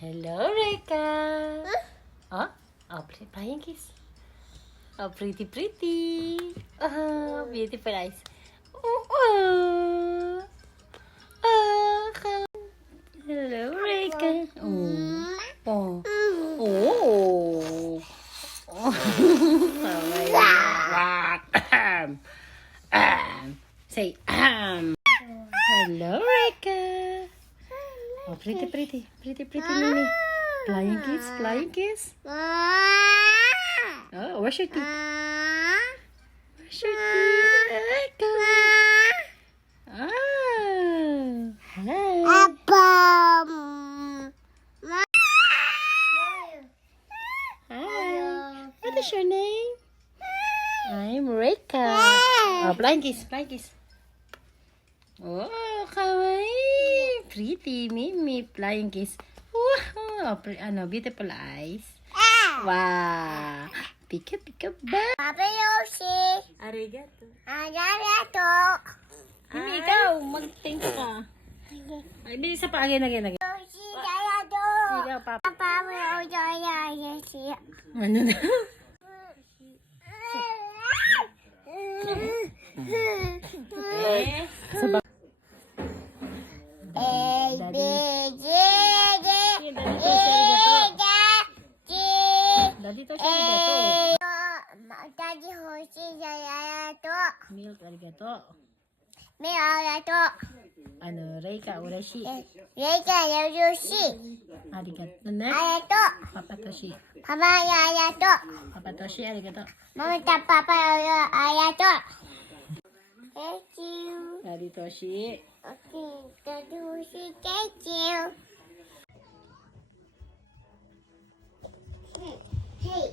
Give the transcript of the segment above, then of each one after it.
Hello, Reka. Huh? Oh, flying kiss. Oh, pretty. Oh, beautiful eyes. Oh. Hello, Reka. Oh. Say hello, Reka. Oh, pretty, Mimi. Flying kiss. Oh, where's your teeth? Reka. Oh, hi. Hi. What is your name? I'm Reka. Oh, flying kiss. Oh, kawaii. Pretty, Mimi. Flying kiss. Wow. Beautiful eyes. Wow. Pika ba? Papa Yoshi. Arigato. Arigato. Mimi, ikaw. Mag-thanks ka. Ay, isa pa. Again. Yoshi, arigato. Ikaw, Papa. Papa Yoshi. Ano na? Sabak. A, B, G, D, Daddy to siya, arigato. Daddy Yoshi, arigato. Milk, arigato. Me arigato. Reika, urashi. Reika Yoshi. Arigato. Next. Arigato. Papa Toshi. Papa arigato. Papa Toshi, arigato. Mama Papa arigato. Thank you. Daddy Toshi. Okay, Daddy Yoshi, thank you. Hey.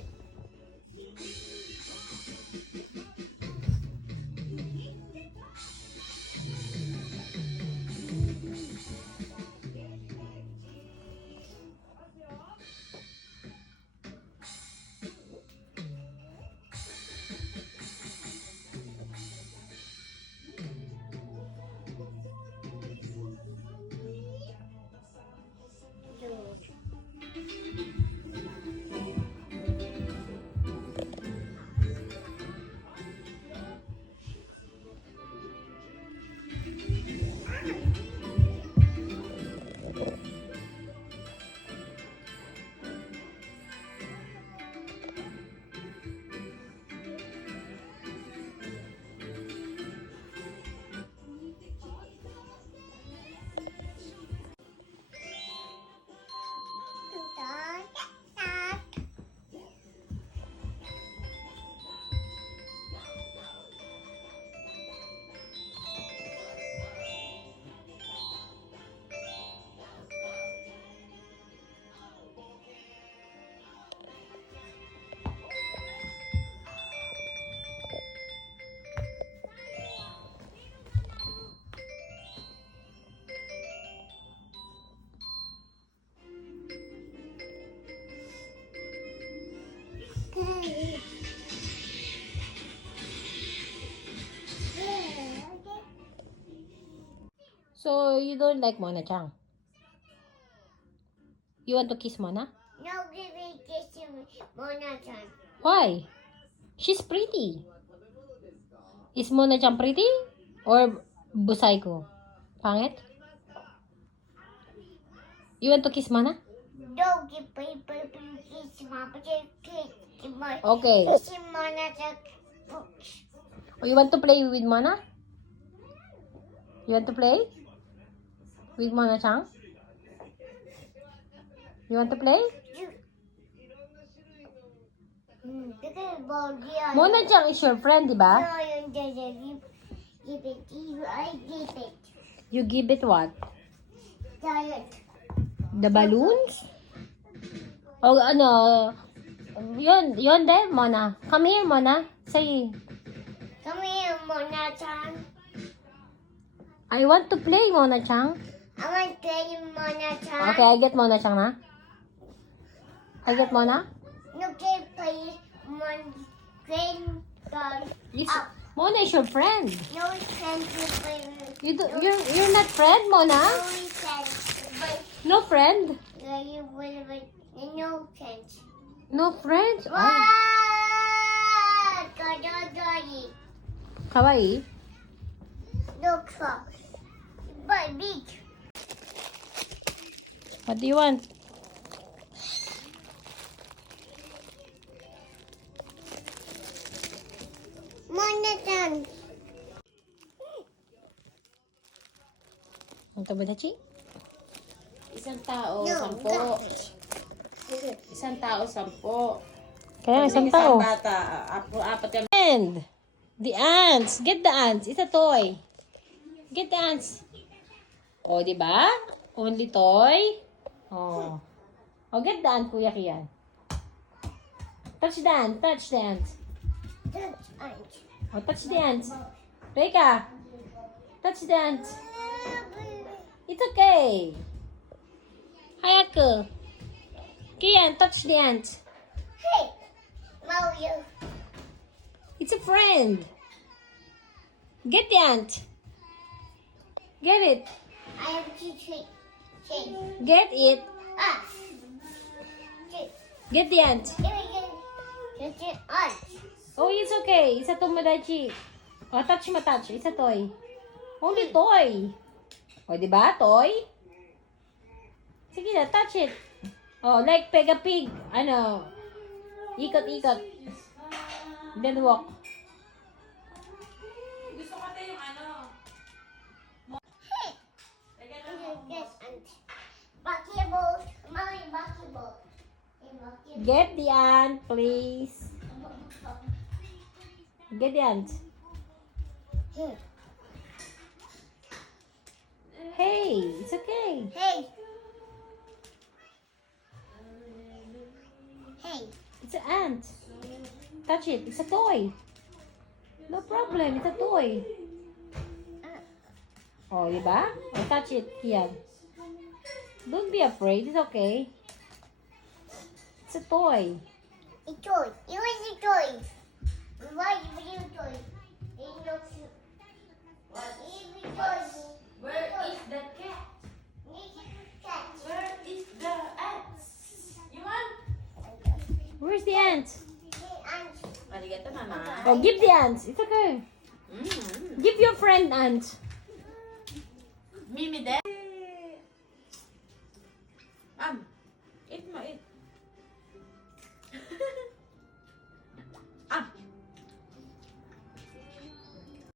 So, you don't like Mona-chan? You want to kiss Mona? No, give me kiss me, Mona-chan. Why? She's pretty. Is Mona-chan pretty? Or busay ko? Pangit? You want to kiss Mona? Don't give paper, kiss Mama, kiss Mona. Okay. Kiss Mona-chan. Oh, you want to play with Mona? You want to play? With Mona-chan? You want to play? Mona-chan is your friend, di ba? Give it to you, I give it. You give it what? Diet. The balloons? O yun din, Mona. Come here, Mona. Say, Come here, Mona-chan. I want to play, Mona-chan. I want to play Mona-chan. Okay, I get Mona-chan na. I get Mona. No, can play Mona-chan. Mona is your friend. No, we can't play. You're not friend, Mona? No, we can't. No friend? No, you with no sense. No friends? Wow! Oh, Daddy. kawaii. Look for. But big. What do you want? Monotone. Ang kabadachi? Isang tao, No, 10. Isang tao, 10. Kaya Pag isang may tao. bata, apat yan. And the ants. Get the ants. It's a toy. Get the ants. O, di ba? Only toy. Oh. O, get the ant, Kuya Kian. Touch the ant. Touch the ant. That's ant. O, touch the ant. Reka. Touch the ant. It's okay. Hayako. Kian, touch the ant. Hey, Mario. It's a friend. Get the ant. Get it. I have to treat. Get it. Ah. Treat. Get the ant. It's an ant. Oh, it's okay. It's a tomodachi. Oh, touch mo, touch. It's a toy. Only toy. O, di ba? Toy? Sige na, touch it. Oh, like Pega Pig. Ano? Ikot-ikot. Then walk. Gusto ko tayo yung ano. Yes, ant. Buckyball. Mommy, buckyball. Get the ant, please. Get the ant. Hey, it's okay. Hey. Hey. It's an ant. Touch it. It's a toy. No problem. It's a toy. Oh, di ba? Oh, touch it, Kian. Don't be afraid. It's okay. It's a toy. A toy. It was a toy. Why you toy? It looks. What is the toy? Where is the cat? It's a cat. Where is the ants? You want? Where's the ant? The ant. Arigato, mama. Oh, give the ant. It's okay. Give your friend ant. Mimi de. Eat mo, eat.